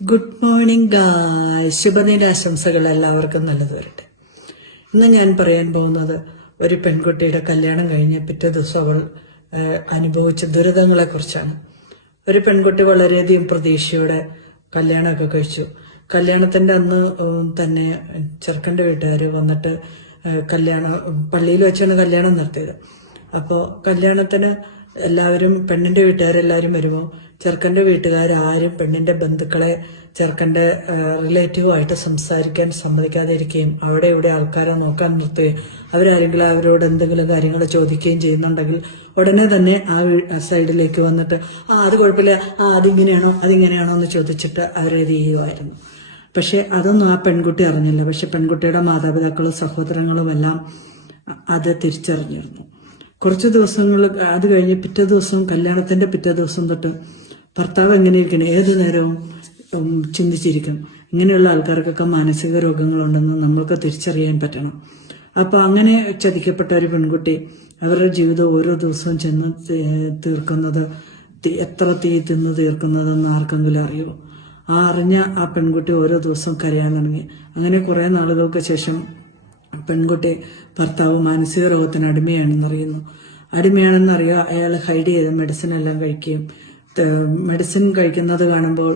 Good morning guys. ശുഭദിന ആശംസകൾ എല്ലാവർക്കും നല്ലത് വരട്ടെ. ഇന്ന് ഞാൻ പറയാൻ പോകുന്നത് ഒരു പെൺകുട്ടിയുടെ കല്യാണം കഴിഞ്ഞ് പിറ്റേ ദിവസം അവൾ അനുഭവിച്ച ദുരിതങ്ങളെ കുറിച്ചാണ്. ഒരു പെൺകുട്ടി വളരെയധികം പ്രതീക്ഷയോടെ കല്യാണമൊക്കെ കഴിച്ചു. കല്യാണത്തിന്റെ അന്ന് തന്നെ ചെറുക്കന്റെ വീട്ടുകാർ വന്നിട്ട് പള്ളിയിൽ വെച്ചാണ് കല്യാണം നടത്തിയത്. അപ്പോൾ കല്യാണത്തിന് എല്ലാവരും പെണ്ണിന്റെ വീട്ടുകാരെല്ലാവരും വരുമ്പോൾ ചെറുക്കന്റെ വീട്ടുകാരും പെണ്ണിന്റെ ബന്ധുക്കളെ ചെറുക്കന്റെ റിലേറ്റീവുമായിട്ട് സംസാരിക്കാൻ സമ്മതിക്കാതിരിക്കുകയും അവിടെ ഇവിടെ ആൾക്കാരെ നോക്കാൻ നിർത്തുകയും അവരാരെങ്കിലും അവരോട് എന്തെങ്കിലും കാര്യങ്ങൾ ചോദിക്കുകയും ചെയ്യുന്നുണ്ടെങ്കിൽ ഉടനെ തന്നെ ആ സൈഡിലേക്ക് വന്നിട്ട് അത് കുഴപ്പമില്ല, അതിങ്ങനെയാണോ എന്ന് ചോദിച്ചിട്ട് അവരെ ചെയ്യുമായിരുന്നു. പക്ഷെ അതൊന്നും ആ പെൺകുട്ടി അറിഞ്ഞില്ല. പക്ഷെ പെൺകുട്ടിയുടെ മാതാപിതാക്കളും സഹോദരങ്ങളുമെല്ലാം അത് തിരിച്ചറിഞ്ഞിരുന്നു. കുറച്ച് ദിവസങ്ങൾ അത് കഴിഞ്ഞ് കല്യാണത്തിന്റെ പിറ്റേ ദിവസം തൊട്ട് ഭർത്താവ് എങ്ങനെയിരിക്കണം, ഏതു നേരവും ചിന്തിച്ചിരിക്കും. ഇങ്ങനെയുള്ള ആൾക്കാർക്കൊക്കെ മാനസിക രോഗങ്ങളുണ്ടെന്ന് നമ്മൾക്ക് തിരിച്ചറിയാൻ പറ്റണം. അപ്പൊ അങ്ങനെ ചതിക്കപ്പെട്ട ഒരു പെൺകുട്ടി അവരുടെ ജീവിതം ഓരോ ദിവസവും ചെന്ന് തീർക്കുന്നത്, എത്ര തീ തിന്ന് തീർക്കുന്നതെന്ന് ആർക്കെങ്കിലും അറിയുമോ? അറിഞ്ഞ ആ പെൺകുട്ടി ഓരോ ദിവസവും കരയാൻ തുടങ്ങി. അങ്ങനെ കുറെ നാളുകൾക്ക് ശേഷം പെൺകുട്ടി ഭർത്താവ് മാനസിക രോഗത്തിന് അടിമയാണെന്നറിയാം. അയാൾ ഹൈഡ് ചെയ്ത് മെഡിസിൻ എല്ലാം കഴിക്കുകയും മെഡിസിൻ കഴിക്കുന്നത് കാണുമ്പോൾ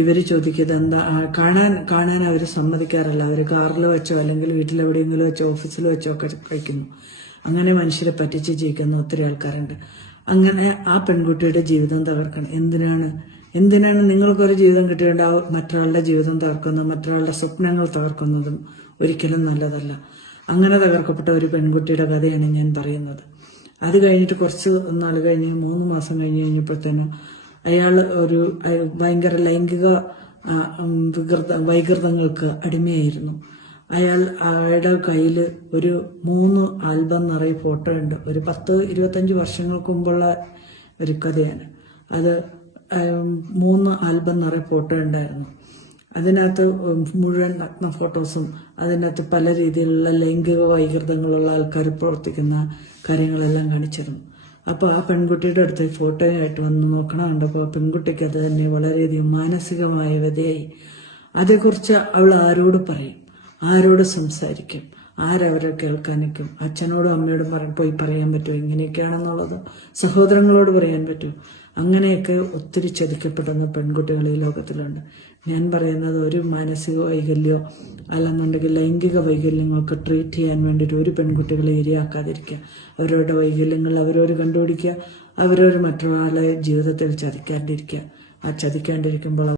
ഇവർ ചോദിക്കുന്നത് എന്താ, കാണാൻ അവർ സമ്മതിക്കാറില്ല. അവർ കാറിൽ വെച്ചോ അല്ലെങ്കിൽ വീട്ടിലെവിടെയെങ്കിലും വെച്ചോ ഓഫീസിൽ വെച്ചോ ഒക്കെ കഴിക്കുന്നു. അങ്ങനെ മനുഷ്യരെ പറ്റിച്ച് ജീവിക്കുന്ന ഒത്തിരി ആൾക്കാരുണ്ട്. അങ്ങനെ ആ പെൺകുട്ടിയുടെ ജീവിതം തകർക്കണം. എന്തിനാണ് നിങ്ങൾക്കൊരു ജീവിതം കിട്ടിയിട്ടുണ്ടാവും മറ്റൊരാളുടെ ജീവിതം തകർക്കുന്നതും മറ്റൊരാളുടെ സ്വപ്നങ്ങൾ തകർക്കുന്നതും ഒരിക്കലും നല്ലതല്ല. അങ്ങനെ തകർക്കപ്പെട്ട ഒരു പെൺകുട്ടിയുടെ കഥയാണ് ഞാൻ പറയുന്നത്. അത് കഴിഞ്ഞിട്ട് കുറച്ച് നാൾ കഴിഞ്ഞ് 3 മാസം കഴിഞ്ഞപ്പോഴത്തേനും അയാൾ ഒരു ഭയങ്കര ലൈംഗിക വൈകൃതങ്ങൾക്ക് അടിമയായിരുന്നു. അയാളുടെ കയ്യിൽ ഒരു 3 ആൽബം നിറയെ ഫോട്ടോ ഉണ്ട്. ഒരു 10-25 വർഷങ്ങൾക്ക് മുമ്പുള്ള ഒരു കഥയാണ് അത്. 3 ആൽബം നിറയെ ഫോട്ടോ ഉണ്ടായിരുന്നു. അതിനകത്ത് മുഴുവൻ നഗ്ന ഫോട്ടോസും അതിനകത്ത് പല രീതിയിലുള്ള ലൈംഗിക വൈകൃതങ്ങളുള്ള ആൾക്കാർ പ്രവർത്തിക്കുന്ന കാര്യങ്ങളെല്ലാം കാണിച്ചിരുന്നു. അപ്പോൾ ആ പെൺകുട്ടിയുടെ അടുത്ത് ഫോട്ടോയായിട്ട് വന്ന് കണ്ടപ്പോൾ പെൺകുട്ടിക്ക് അത് തന്നെ വളരെയധികം മാനസികമായ വ്യതയായി. അതേക്കുറിച്ച് അവൾ ആരോട് പറയും, ആരോട് സംസാരിക്കും, ആരവരെ കേൾക്കാനിരിക്കും? അച്ഛനോടും അമ്മയോടും പോയി പറയാൻ പറ്റുമോ ഇങ്ങനെയൊക്കെയാണെന്നുള്ളത്? സഹോദരങ്ങളോട് പറയാൻ പറ്റുമോ? അങ്ങനെയൊക്കെ ഒത്തിരി ചതിക്കപ്പെടുന്ന പെൺകുട്ടികൾ ഈ ലോകത്തിലുണ്ട്. ഞാൻ പറയുന്നത് ഒരു മാനസിക വൈകല്യമോ അല്ലെന്നുണ്ടെങ്കിൽ ലൈംഗിക വൈകല്യങ്ങളൊക്കെ ട്രീറ്റ് ചെയ്യാൻ വേണ്ടിയിട്ട് ഒരു പെൺകുട്ടികളെ ഇരയാക്കാതിരിക്കുക. അവരവരുടെ വൈകല്യങ്ങൾ അവരവർ കണ്ടുപിടിക്കുക, അവരവർ മറ്റൊരാളെ ജീവിതത്തിൽ ചതിക്കാണ്ടിരിക്കുക. ആ ചതിക്കാണ്ടിരിക്കുമ്പോൾ